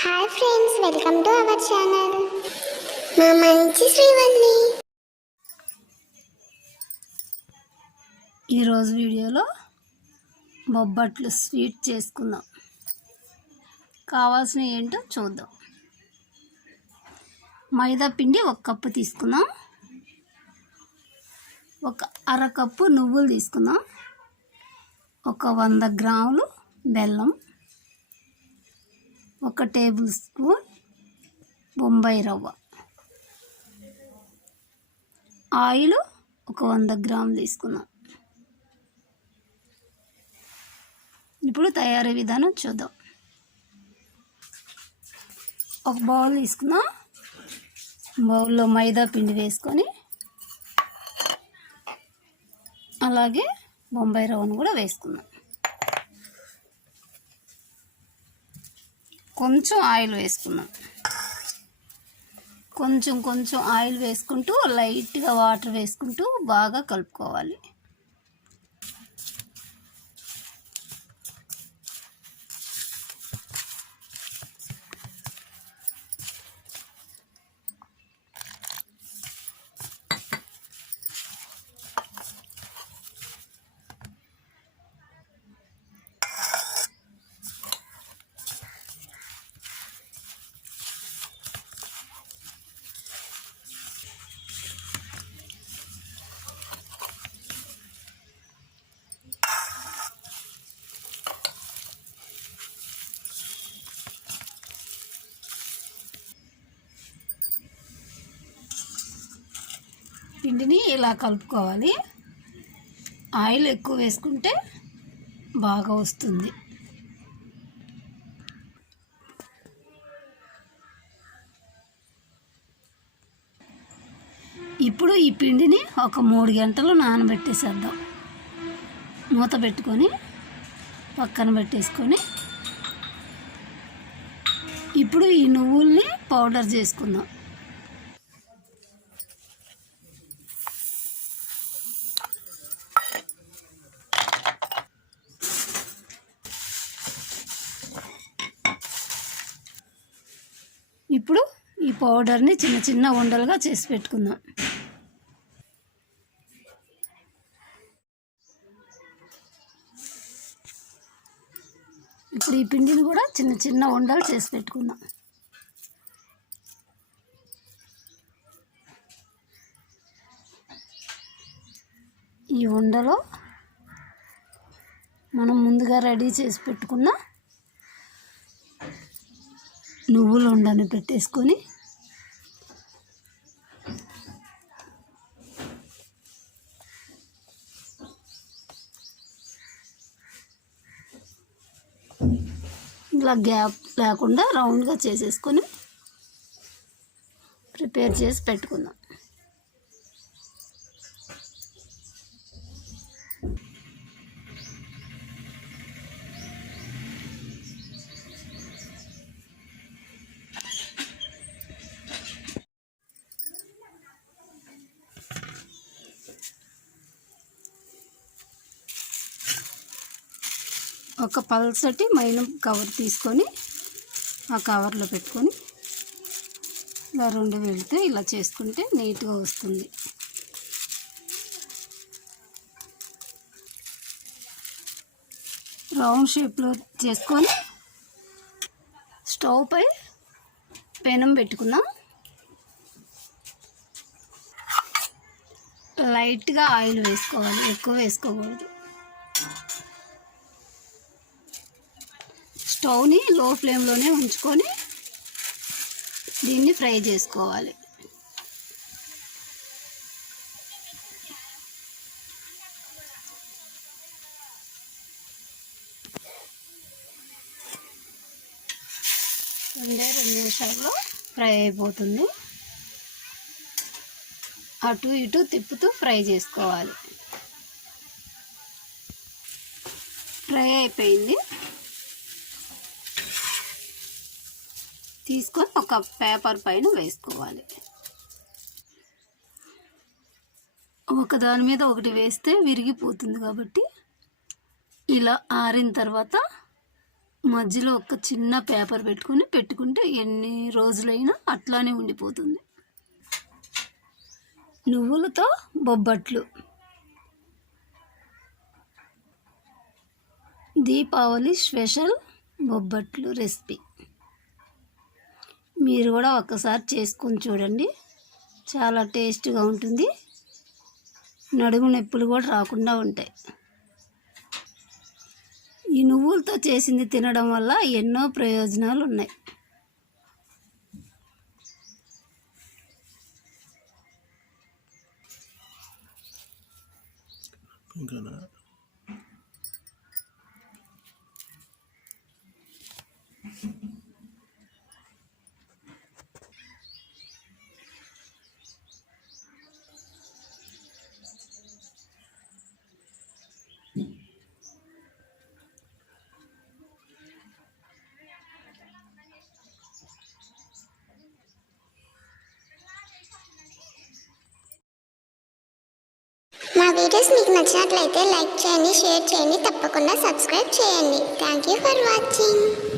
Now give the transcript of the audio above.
Hi friends, welcome to our channel. మా మంచి శ్రీవల్లి. ఈరోజు వీడియోలో బొబ్బట్లు స్వీట్ చేసుకుందాం. కావాల్సినవి ఏంటో చూద్దాం. మైదా పిండి 1 కప్పు తీసుకుందాం. 1/2 కప్పు నువ్వులు తీసుకుందాం. 100 గ్రాములు బెల్లం, 1 టేబుల్ స్పూన్ బొంబాయి రవ్వ, ఆయిల్ 100 గ్రాములు తీసుకుందాం. ఇప్పుడు తయారీ విధానం చూద్దాం. ఒక బౌల్ తీసుకుందాం. బౌల్లో మైదా పిండి వేసుకొని అలాగే బొంబాయి రవ్వను కూడా వేసుకుందాం. కొంచెం ఆయిల్ వేసుకుందాం. కొంచెం ఆయిల్ వేసుకుంటూ లైట్గా వాటర్ వేసుకుంటూ బాగా కలుపుకోవాలి. పిండిని ఇలా కలుపుకోవాలి. ఆయిల్ ఎక్కువ వేసుకుంటే బాగా వస్తుంది. ఇప్పుడు ఈ పిండిని ఒక 3 గంటలు నానబెట్టేసేద్దాం. మూత పెట్టుకొని పక్కన పెట్టేసుకొని ఇప్పుడు ఈ నువ్వుల్ని పౌడర్ చేసుకుందాం. ఇప్పుడు ఈ పౌడర్ని చిన్న ఉండలుగా చేసి పెట్టుకుందాం. ఇప్పుడు ఈ పిండిని కూడా చిన్న ఉండలు చేసి పెట్టుకుందాం. ఈ ఉండలో మనం ముందుగా రెడీ చేసి పెట్టుకున్న నువ్వుల ఉండని పెట్టేసుకొని ఇలా గ్యాప్ లేకుండా రౌండ్గా చేసేసుకొని ప్రిపేర్ చేసి పెట్టుకుందాం. ఒక పల్సటి మైనం కవర్ తీసుకొని ఆ కవర్లో పెట్టుకొని ఇలా 2 వేళ్ళతో ఇలా చేసుకుంటే నీట్గా వస్తుంది. రౌండ్ షేప్లో చేసుకొని స్టవ్ పై పెనం పెట్టుకుందాం. లైట్గా ఆయిల్ వేసుకోవాలి, ఎక్కువ వేసుకోకూడదు. స్టవ్ని లో ఫ్లేమ్లోనే ఉంచుకొని దీన్ని ఫ్రై చేసుకోవాలి. రెండే 2 నిమిషాల్లో ఫ్రై అయిపోతుంది. అటు ఇటు తిప్పుతూ ఫ్రై చేసుకోవాలి. ఫ్రై అయిపోయింది. తీసుకొని ఒక పేపర్ పైన వేసుకోవాలి. ఒకదాని మీద ఒకటి వేస్తే విరిగిపోతుంది కాబట్టి ఇలా ఆరిన తర్వాత మధ్యలో ఒక చిన్న పేపర్ పెట్టుకుంటే ఎన్ని రోజులైనా అట్లానే ఉండిపోతుంది. నువ్వులతో బొబ్బట్లు, దీపావళి స్పెషల్ బొబ్బట్లు రెసిపీ. మీరు కూడా ఒక్కసారి చేసుకొని చూడండి, చాలా టేస్ట్గా ఉంటుంది. నడుము నొప్పులు కూడా రాకుండా ఉంటాయి. ఈ నువ్వులతో చేసింది తినడం వల్ల ఎన్నో ప్రయోజనాలు ఉన్నాయి. మా వీడియోస్ మీకు నచ్చినట్లయితే లైక్ చేయండి, షేర్ చేయండి, తప్పకుండా సబ్స్క్రైబ్ చేయండి. Thank you for watching.